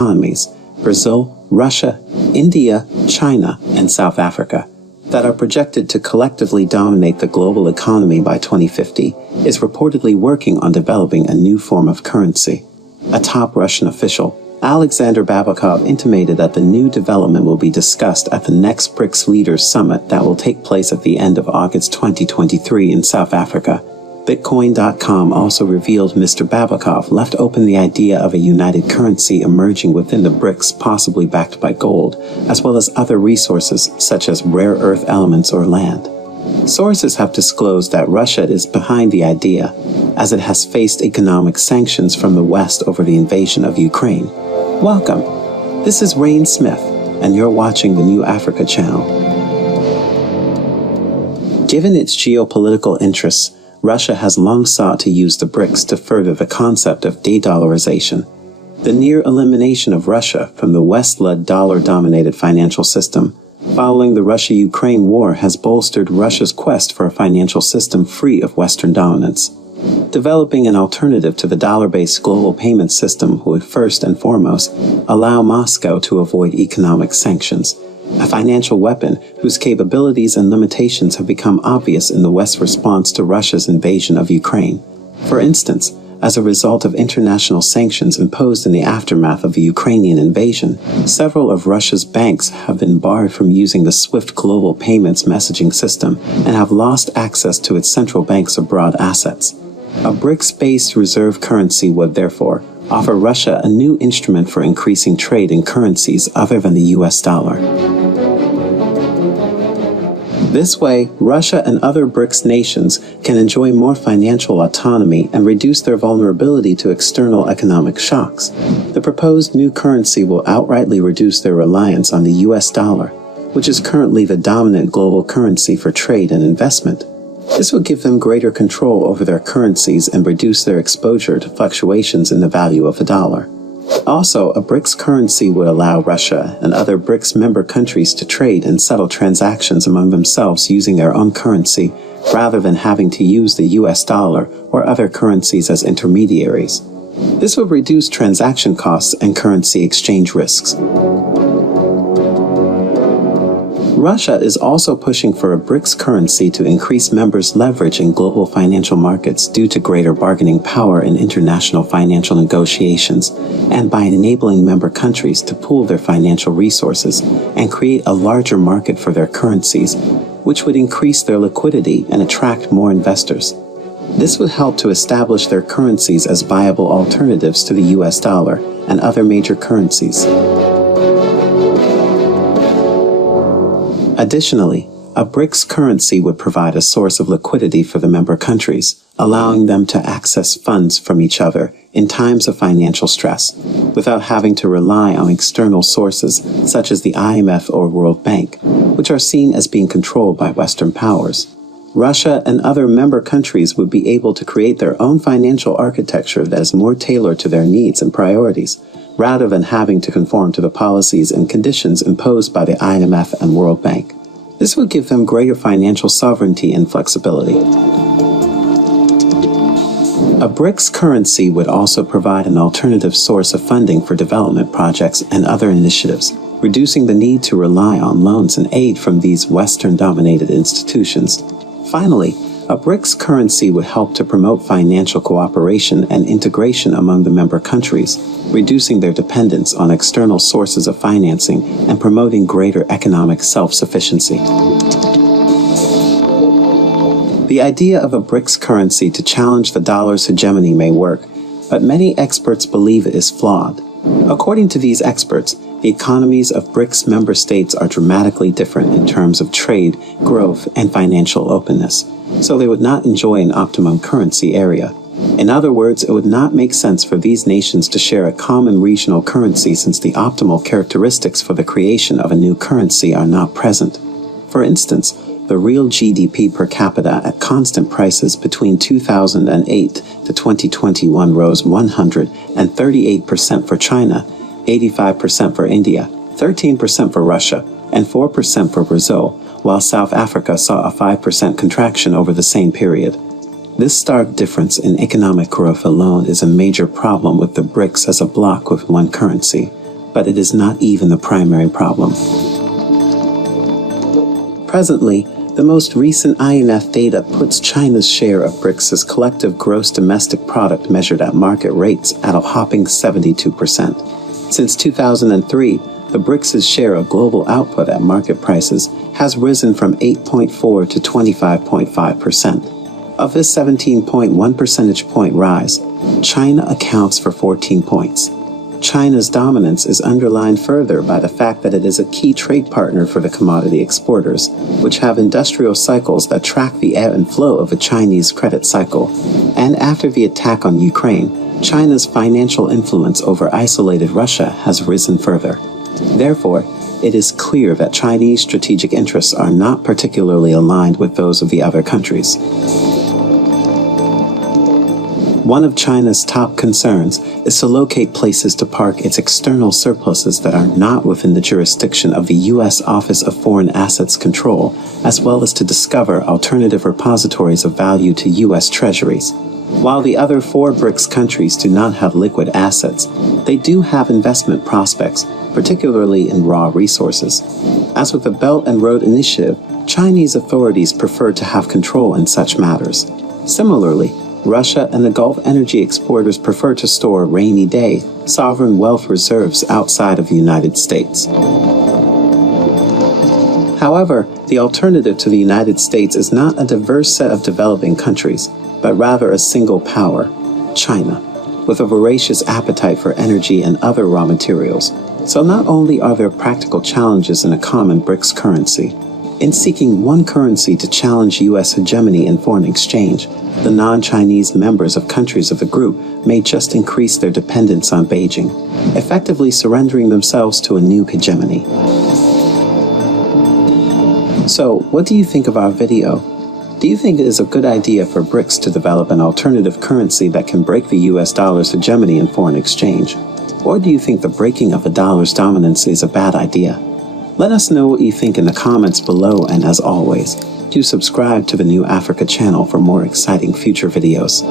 economies, Brazil, Russia, India, China, and South Africa, that are projected to collectively dominate the global economy by 2050, is reportedly working on developing a new form of currency. A top Russian official, Alexander Babakov, intimated that the new development will be discussed at the next Brics Leaders Summit that will take place at the end of August 2023 in South Africa. Bitcoin.com also revealed Mr. Babakov left open the idea of a united currency emerging within the BRICS, possibly backed by gold, as well as other resources such as rare earth elements or land. Sources have disclosed that Russia is behind the idea, as it has faced economic sanctions from the West over the invasion of Ukraine. Welcome. This is Rain Smith, and you're watching the New Africa channel. Given its geopolitical interests, Russia has long sought to use the BRICS to further the concept of de-dollarization. The near elimination of Russia from the West-led dollar-dominated financial system following the Russia-Ukraine war has bolstered Russia's quest for a financial system free of Western dominance. Developing an alternative to the dollar-based global payment system would first and foremost allow Moscow to avoid economic sanctions, a financial weapon whose capabilities and limitations have become obvious in the West's response to Russia's invasion of Ukraine. For instance, as a result of international sanctions imposed in the aftermath of the Ukrainian invasion, several of Russia's banks have been barred from using the SWIFT global payments messaging system and have lost access to its central bank's abroad assets. A BRICS-based reserve currency would therefore offer Russia a new instrument for increasing trade in currencies other than the US dollar. This way, Russia and other BRICS nations can enjoy more financial autonomy and reduce their vulnerability to external economic shocks. The proposed new currency will outrightly reduce their reliance on the US dollar, which is currently the dominant global currency for trade and investment. This will give them greater control over their currencies and reduce their exposure to fluctuations in the value of the dollar. Also, a BRICS currency would allow Russia and other BRICS member countries to trade and settle transactions among themselves using their own currency, rather than having to use the US dollar or other currencies as intermediaries. This would reduce transaction costs and currency exchange risks. Russia is also pushing for a BRICS currency to increase members' leverage in global financial markets due to greater bargaining power in international financial negotiations, and by enabling member countries to pool their financial resources and create a larger market for their currencies, which would increase their liquidity and attract more investors. This would help to establish their currencies as viable alternatives to the US dollar and other major currencies. Additionally, a BRICS currency would provide a source of liquidity for the member countries, allowing them to access funds from each other in times of financial stress, without having to rely on external sources such as the IMF or World Bank, which are seen as being controlled by Western powers. Russia and other member countries would be able to create their own financial architecture that is more tailored to their needs and priorities, rather than having to conform to the policies and conditions imposed by the IMF and World Bank. This would give them greater financial sovereignty and flexibility. A BRICS currency would also provide an alternative source of funding for development projects and other initiatives, reducing the need to rely on loans and aid from these Western-dominated institutions. Finally, a BRICS currency would help to promote financial cooperation and integration among the member countries, reducing their dependence on external sources of financing and promoting greater economic self-sufficiency. The idea of a BRICS currency to challenge the dollar's hegemony may work, but many experts believe it is flawed. According to these experts, the economies of BRICS member states are dramatically different in terms of trade, growth, and financial openness, so they would not enjoy an optimum currency area. In other words, it would not make sense for these nations to share a common regional currency since the optimal characteristics for the creation of a new currency are not present. For instance, the real GDP per capita at constant prices between 2008 to 2021 rose 138% for China, 85% for India, 13% for Russia, and 4% for Brazil, while South Africa saw a 5% contraction over the same period. This stark difference in economic growth alone is a major problem with the BRICS as a bloc with one currency, but it is not even the primary problem. Presently, the most recent IMF data puts China's share of Brics' collective gross domestic product measured at market rates at a whopping 72%. Since 2003, the Brics' share of global output at market prices has risen from 8.4 to 25.5%. Of this 17.1 percentage point rise, China accounts for 14 points. China's dominance is underlined further by the fact that it is a key trade partner for the commodity exporters, which have industrial cycles that track the ebb and flow of a Chinese credit cycle. And after the attack on Ukraine, China's financial influence over isolated Russia has risen further. Therefore, it is clear that Chinese strategic interests are not particularly aligned with those of the other countries. One of China's top concerns is to locate places to park its external surpluses that are not within the jurisdiction of the U.S. Office of Foreign Assets Control, as well as to discover alternative repositories of value to U.S. treasuries. While the other 4 Brics countries do not have liquid assets, they do have investment prospects, particularly in raw resources. As with the Belt and Road Initiative, Chinese authorities prefer to have control in such matters. Similarly, Russia and the Gulf energy exporters prefer to store rainy day sovereign wealth reserves outside of the United States. However, the alternative to the United States is not a diverse set of developing countries, but rather a single power, China, with a voracious appetite for energy and other raw materials. So not only are there practical challenges in a common Brics currency, in seeking one currency to challenge U.S. hegemony in foreign exchange, the non-Chinese members of countries of the group may just increase their dependence on Beijing, effectively surrendering themselves to a new hegemony. So, what do you think of our video? Do you think it is a good idea for Brics to develop an alternative currency that can break the U.S. dollar's hegemony in foreign exchange? Or do you think the breaking of the dollar's dominance is a bad idea? Let us know what you think in the comments below, and as always, do subscribe to the New Africa channel for more exciting future videos.